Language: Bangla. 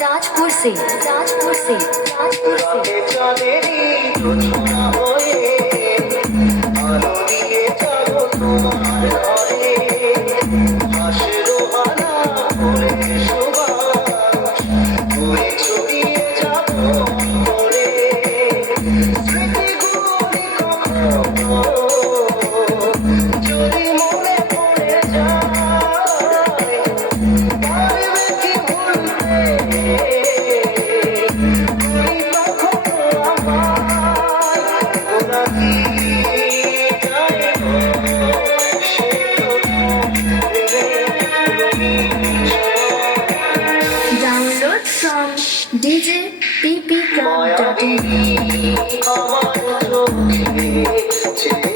ताजपुर से ताजपुर से ताजपुर से চাঁদেরই জোছনা হয়ে আলো দিয়ে যাবো তোমার ঘরে হাসেরো হানা ফুলের সুবাস ঘুরে ছড়িয়ে যাবো অন্তরে স্মৃতিগুলি কখনো যদি মনে পড়ে যায় পারবে কি ভুলতে তুমি কখনো আমায় ওরা কি যায় গো সে তো রঙিন डाउनलोड फ्रॉम djppcraft.in আমার চোখে